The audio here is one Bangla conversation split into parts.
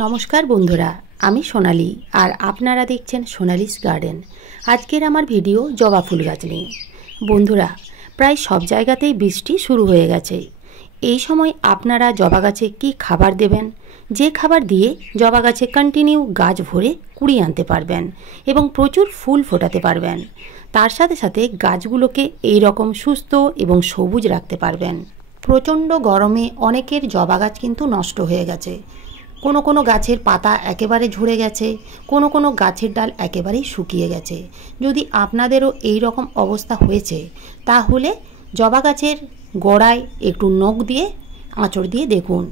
নমস্কার বন্ধুরা, আমি সোনালি আর আপনারা দেখছেন সোনালিস গার্ডেন। আজকের আমার ভিডিও জবা ফুল গাছ নিয়ে। বন্ধুরা, প্রায় সব জায়গাতেই বৃষ্টি শুরু হয়ে গেছে। এই সময় আপনারা জবা গাছে কি খাবার দেবেন, যে খাবার দিয়ে জবা গাছে কন্টিনিউ গাছ ভরে কুড়ি আনতে পারবেন এবং প্রচুর ফুল ফোটাতে পারবেন, তার সাথে সাথে গাছগুলোকে এই রকম সুস্থ এবং সবুজ রাখতে পারবেন। প্রচণ্ড গরমে অনেকের জবা গাছ কিন্তু নষ্ট হয়ে গেছে। কোনো কোনো গাছের পাতা একেবারে ঝরে গেছে, কোনো কোনো গাছের ডাল একেবারেই শুকিয়ে গেছে। যদি আপনাদেরও এই রকম অবস্থা হয়েছে, তাহলে জবা গাছের গোড়ায় একটু নখ দিয়ে আঁচড় দিয়ে দেখুন।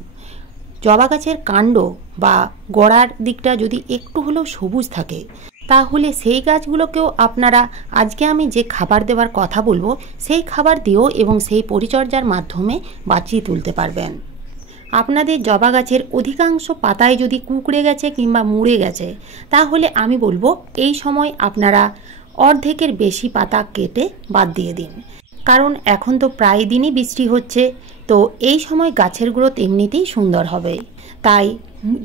জবা গাছের কাণ্ড বা গোড়ার দিকটা যদি একটু হলেও সবুজ থাকে, তাহলে সেই গাছগুলোকেও আপনারা আজকে আমি যে খাবার দেওয়ার কথা বলবো, সেই খাবার দিয়েও এবং সেই পরিচর্যার মাধ্যমে বাঁচিয়ে তুলতে পারবেন। আপনাদের জবা গাছের অধিকাংশ পাতায় যদি কুঁকড়ে গেছে কিংবা মুড়ে গেছে, তাহলে আমি বলবো এই সময় আপনারা অর্ধেকের বেশি পাতা কেটে বাদ দিয়ে দিন। কারণ এখন তো প্রায় দিনই বৃষ্টি হচ্ছে, তো এই সময় গাছের গ্রোথ এমনিতেই সুন্দর হবে। তাই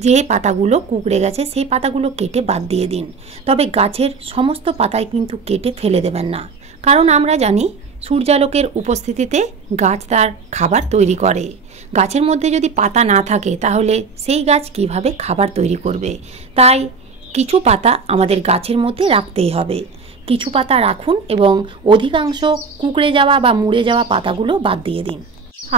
যে পাতাগুলো কুঁকড়ে গেছে সেই পাতাগুলো কেটে বাদ দিয়ে দিন। তবে গাছের সমস্ত পাতায় কিন্তু কেটে ফেলে দেবেন না, কারণ আমরা জানি সূর্যালোকের উপস্থিতিতে গাছ তার খাবার তৈরি করে। গাছের মধ্যে যদি পাতা না থাকে, তাহলে সেই গাছ কিভাবে খাবার তৈরি করবে? তাই কিছু পাতা আমাদের গাছের মধ্যে রাখতেই হবে। কিছু পাতা রাখুন এবং অধিকাংশ কুঁকড়ে যাওয়া বা মুড়ে যাওয়া পাতাগুলো বাদ দিয়ে দিন।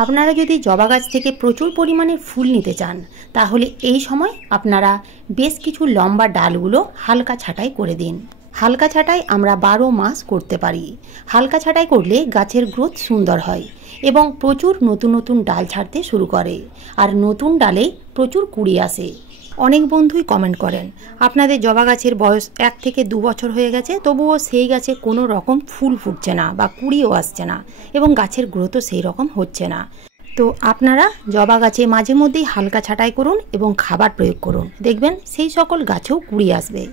আপনারা যদি জবা গাছ থেকে প্রচুর পরিমাণে ফুল নিতে চান, তাহলে এই সময় আপনারা বেশ কিছু লম্বা ডালগুলো হালকা ছাঁটাই করে দিন। হালকা ছাঁটাই আমরা 12 মাস করতে পারি। হালকা ছাঁটাই করলে গাছের গ্রোথ সুন্দর হয় এবং প্রচুর নতুন নতুন ডাল ছাড়তে শুরু করে, আর নতুন ডালে প্রচুর কুড়ি আসে। অনেক বন্ধুই কমেন্ট করেন আপনাদের জবা গাছের বয়স 1 থেকে 2 বছর হয়ে গেছে, তবুও সেই গাছে কোনো রকম ফুল ফুটছে না বা কুড়িও আসছে না এবং গাছের গ্রোথও সেই রকম হচ্ছে না। তো আপনারা জবা গাছে মাঝে মধ্যেই হালকা ছাঁটাই করুন এবং খাবার প্রয়োগ করুন, দেখবেন সেই সকল গাছেও কুড়ি আসবে।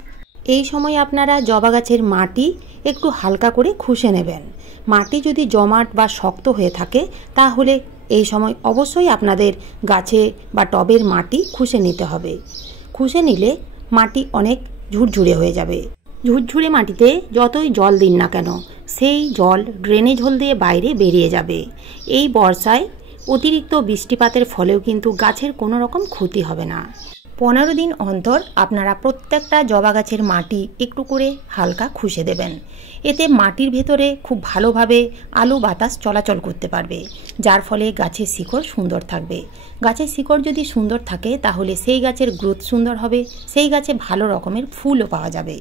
এই সময় আপনারা জবা গাছের মাটি একটু হালকা করে খুশে নেবেন। মাটি যদি জমাট বা শক্ত হয়ে থাকে, তাহলে এই সময় অবশ্যই আপনাদের গাছে বা টবের মাটি খুশে নিতে হবে। খুশে নিলে মাটি অনেক ঝুরঝুরে হয়ে যাবে। ঝুরঝুরে মাটিতে যতই জল দিন না কেন, সেই জল ড্রেনেজ হোল দিয়ে বাইরে বেরিয়ে যাবে। এই বর্ষায় অতিরিক্ত বৃষ্টিপাতের ফলেও কিন্তু গাছের কোনো রকম ক্ষতি হবে না। 15 দিন অন্তর আপনারা প্রত্যেকটা জবা গাছের মাটি একটু করে হালকা খুশে দেবেন। এতে মাটির ভেতরে খুব ভালোভাবে আলো বাতাস চলাচল করতে পারবে, যার ফলে গাছের শিকড় সুন্দর থাকবে। গাছের শিকড় যদি সুন্দর থাকে, তাহলে সেই গাছের গ্রোথ সুন্দর হবে, সেই গাছে ভালো রকমের ফুলও পাওয়া যাবে।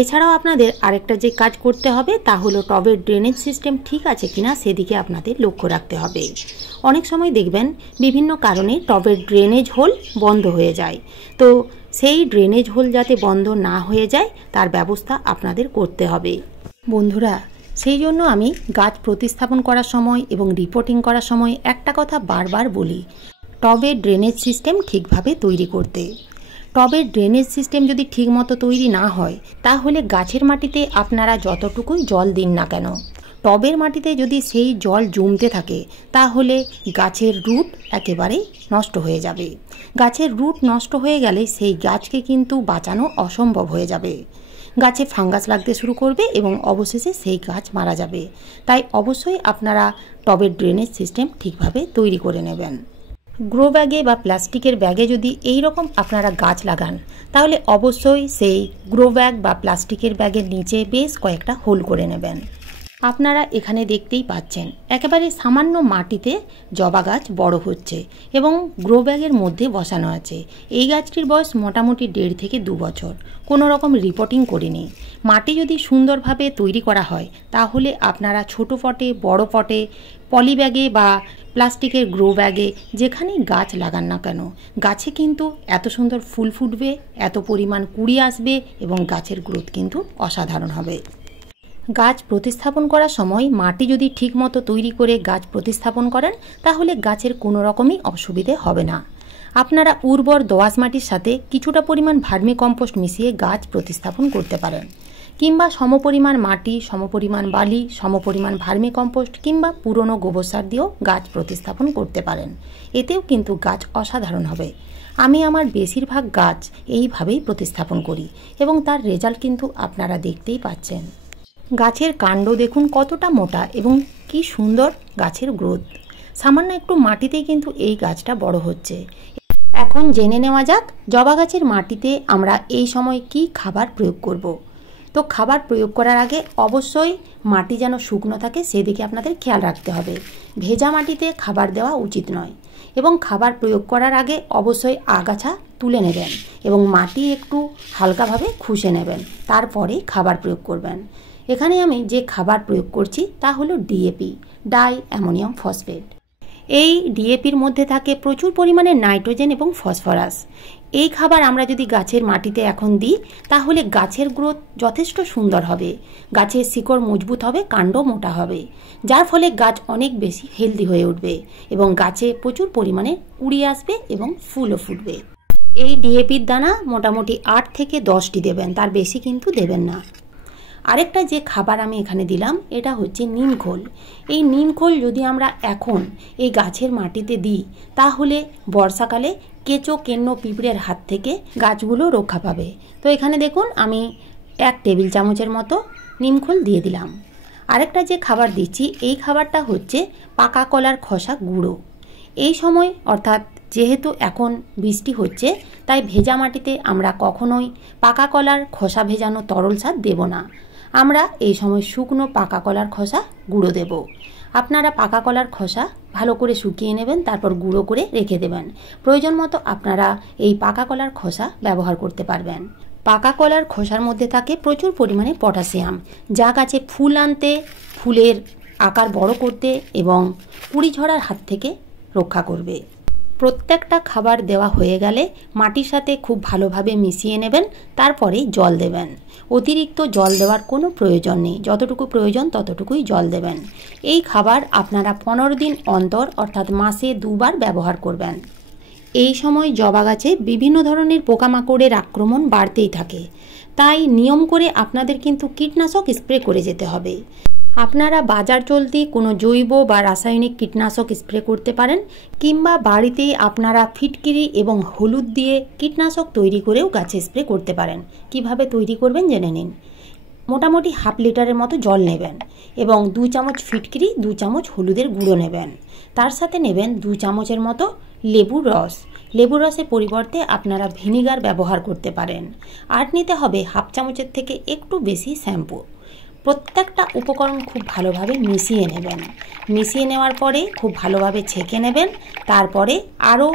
এছাড়াও আপনাদের আরেকটা যে কাজ করতে হবে, তা হলো টবের ড্রেনেজ সিস্টেম ঠিক আছে কিনা সেদিকে আপনাদের লক্ষ্য রাখতে হবে। অনেক সময় দেখবেন বিভিন্ন কারণে টবের ড্রেনেজ হোল বন্ধ হয়ে যায়, তো সেই ড্রেনেজ হোল যাতে বন্ধ না হয়ে যায় তার ব্যবস্থা আপনাদের করতে হবে। বন্ধুরা, সেই জন্য আমি গাছ প্রতিস্থাপন করার সময় এবং রিপোর্টিং করার সময় একটা কথা বারবার বলি, টবের ড্রেনেজ সিস্টেম ঠিকভাবে তৈরি করতে। টবের ড্রেনেজ সিস্টেম যদি ঠিকমতো তৈরি না হয়, তাহলে গাছের মাটিতে আপনারা যতটুকুই জল দিন না কেন, টবের মাটিতে যদি সেই জল জমতে থাকে, তাহলে গাছের রুট একেবারেই নষ্ট হয়ে যাবে। গাছের রুট নষ্ট হয়ে গেলে সেই গাছকে কিন্তু বাঁচানো অসম্ভব হয়ে যাবে। গাছে ফাঙ্গাস লাগতে শুরু করবে এবং অবশেষে সেই গাছ মারা যাবে। তাই অবশ্যই আপনারা টবের ড্রেনেজ সিস্টেম ঠিকভাবে তৈরি করে নেবেন। গ্রো ব্যাগে বা প্লাস্টিকের ব্যাগে যদি এই রকম আপনারা গাছ লাগান, তাহলে অবশ্যই সেই গ্রো ব্যাগ বা প্লাস্টিকের ব্যাগের নিচে বেশ কয়েকটা হোল করে নেবেন। আপনারা এখানে দেখতেই পাচ্ছেন একেবারে সামান্য মাটিতে জবা গাছ বড় হচ্ছে এবং গ্রো ব্যাগের মধ্যে বসানো আছে। এই গাছটির বয়স মোটামুটি 1.5 থেকে 2 বছর। কোনো রকম রিপোর্টিং করিনি। মাটি যদি সুন্দরভাবে তৈরি করা হয়, তাহলে আপনারা ছোট পটে, বড় পটে, পলি ব্যাগে বা প্লাস্টিকের গ্রো ব্যাগে যেখানেই গাছ লাগান না কেন, গাছে কিন্তু এত সুন্দর ফুল ফুটবে, এত পরিমাণ কুড়ি আসবে এবং গাছের গ্রোথ কিন্তু অসাধারণ হবে। গাছ প্রতিস্থাপন করার সময় মাটি যদি ঠিকমতো তৈরি করে গাছ প্রতিস্থাপন করেন, তাহলে গাছের কোনো রকমই অসুবিধে হবে না। আপনারা উর্বর দোআঁশ মাটির সাথে কিছুটা পরিমাণ ভার্মি কম্পোস্ট মিশিয়ে গাছ প্রতিস্থাপন করতে পারেন, কিংবা সমপরিমাণ মাটি, সমপরিমাণ বালি, সমপরিমাণ ভার্মি কম্পোস্ট কিংবা পুরনো গোবর সার দিয়েও গাছ প্রতিস্থাপন করতে পারেন। এতেও কিন্তু গাছ অসাধারণ হবে। আমি আমার বেশিরভাগ গাছ এইভাবেই প্রতিস্থাপন করি এবং তার রেজাল্ট কিন্তু আপনারা দেখতেই পাচ্ছেন। গাছের কাণ্ড দেখুন কতটা মোটা এবং কি সুন্দর গাছের গ্রোথ। সামান্য একটু মাটিতেই কিন্তু এই গাছটা বড় হচ্ছে। এখন জেনে নেওয়া যাক জবা গাছের মাটিতে আমরা এই সময় কি খাবার প্রয়োগ করব। তো খাবার প্রয়োগ করার আগে অবশ্যই মাটি যেন শুকনো থাকে সেদিকে আপনাদের খেয়াল রাখতে হবে। ভেজা মাটিতে খাবার দেওয়া উচিত নয় এবং খাবার প্রয়োগ করার আগে অবশ্যই আগাছা তুলে নেবেন এবং মাটি একটু হালকাভাবে খুশে নেবেন, তারপরে খাবার প্রয়োগ করবেন। এখানে আমি যে খাবার প্রয়োগ করছি তা হলো ডিএপি, ডাই অ্যামোনিয়াম ফসফেট। এই ডিএপির মধ্যে থাকে প্রচুর পরিমাণে নাইট্রোজেন এবং ফসফরাস। এই খাবার আমরা যদি গাছের মাটিতে এখন দিই তাহলে গাছের গ্রোথ যথেষ্ট সুন্দর হবে, গাছের শিকড় মজবুত হবে, কাণ্ড মোটা হবে, যার ফলে গাছ অনেক বেশি হেলদি হয়ে উঠবে এবং গাছে প্রচুর পরিমাণে কুড়ি আসবে এবং ফুলও ফুটবে। এই ডিএপির দানা মোটামুটি 8 থেকে 10টি দেবেন, তার বেশি কিন্তু দেবেন না। আরেকটা যে খাবার আমি এখানে দিলাম এটা হচ্ছে নিমখোল। এই নিমখোল যদি আমরা এখন এই গাছের মাটিতে দিই তাহলে বর্ষাকালে কেঁচো কেন্ন পিঁপড়ের হাত থেকে গাছগুলো রক্ষা পাবে। তো এখানে দেখুন আমি 1 টেবিল চামচের মতো নিমখোল দিয়ে দিলাম। আরেকটা যে খাবার দিচ্ছি এই খাবারটা হচ্ছে পাকা কলার খোসা গুঁড়ো। এই সময় অর্থাৎ যেহেতু এখন বৃষ্টি হচ্ছে তাই ভেজা মাটিতে আমরা কখনোই পাকা কলার খোসা ভেজানো তরল সার দেব না। আমরা এই সময় শুকনো পাকা কলার খোসা গুঁড়ো দেব। আপনারা পাকা কলার খোসা ভালো করে শুকিয়ে নেবেন, তারপর গুঁড়ো করে রেখে দেবেন। প্রয়োজন মতো আপনারা এই পাকা কলার খোসা ব্যবহার করতে পারবেন। পাকা কলার খোসার মধ্যে থাকে প্রচুর পরিমাণে পটাশিয়াম, যা গাছে ফুল আনতে, ফুলের আকার বড় করতে এবং কুড়ি ঝরার হাত থেকে রক্ষা করবে। প্রত্যেকটা খাবার দেওয়া হয়ে গেলে মাটির সাথে খুব ভালোভাবে মিশিয়ে নেবেন, তারপরে জল দেবেন। অতিরিক্ত জল দেওয়ার কোনো প্রয়োজন নেই, যতটুকু প্রয়োজন ততটুকুই জল দেবেন। এই খাবার আপনারা 15 দিন অন্তর অর্থাৎ মাসে 2 বার ব্যবহার করবেন। এই সময় জবা গাছে বিভিন্ন ধরনের পোকামাকড়ের আক্রমণ বাড়তেই থাকে, তাই নিয়ম করে আপনাদের কিন্তু কীটনাশক স্প্রে করে যেতে হবে। আপনারা বাজার চলতি কোনো জৈব বা রাসায়নিক কীটনাশক স্প্রে করতে পারেন, কিংবা বাড়িতেই আপনারা ফিটকিরি এবং হলুদ দিয়ে কীটনাশক তৈরি করেও গাছে স্প্রে করতে পারেন। কিভাবে তৈরি করবেন জেনে নিন। মোটামুটি 1/2 লিটারের মতো জল নেবেন এবং 2 চামচ ফিটকিরি, 2 চামচ হলুদের গুঁড়ো নেবেন। তার সাথে নেবেন 2 চামচের মতো লেবুর রস। লেবুর রসের পরিবর্তে আপনারা ভিনিগার ব্যবহার করতে পারেন। আর নিতে হবে 1/2 চামচের থেকে একটু বেশি শ্যাম্পু। প্রত্যেকটা উপকরণ খুব ভালোভাবে মিশিয়ে নেবেন। মিশিয়ে নেওয়ার পরে খুব ভালোভাবে ছেঁকে নেবেন। তারপরে আরও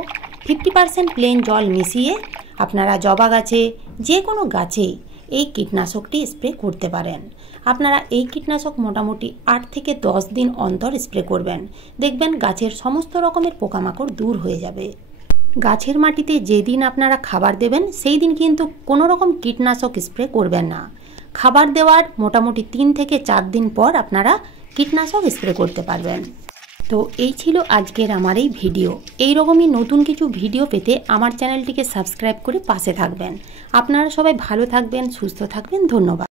50% প্লেন জল মিশিয়ে আপনারা জবা গাছে, যে কোনো গাছেই এই কীটনাশকটি স্প্রে করতে পারেন। আপনারা এই কীটনাশক মোটামুটি 8 থেকে 10 দিন অন্তর স্প্রে করবেন। দেখবেন গাছের সমস্ত রকমের পোকামাকড় দূর হয়ে যাবে। গাছের মাটিতে যেদিন আপনারা খাবার দেবেন সেই দিন কিন্তু কোনো রকম কীটনাশক স্প্রে করবেন না। খাবার দেওয়ার মোটামুটি 3 থেকে 4 দিন পর আপনারা কীটনাশক স্প্রে করতে পারবেন। তো এই ছিল আজকের আমার এই ভিডিও। এই রকমই নতুন কিছু ভিডিও পেতে আমার চ্যানেলটিকে সাবস্ক্রাইব করে পাশে থাকবেন। আপনারা সবাই ভালো থাকবেন, সুস্থ থাকবেন। ধন্যবাদ।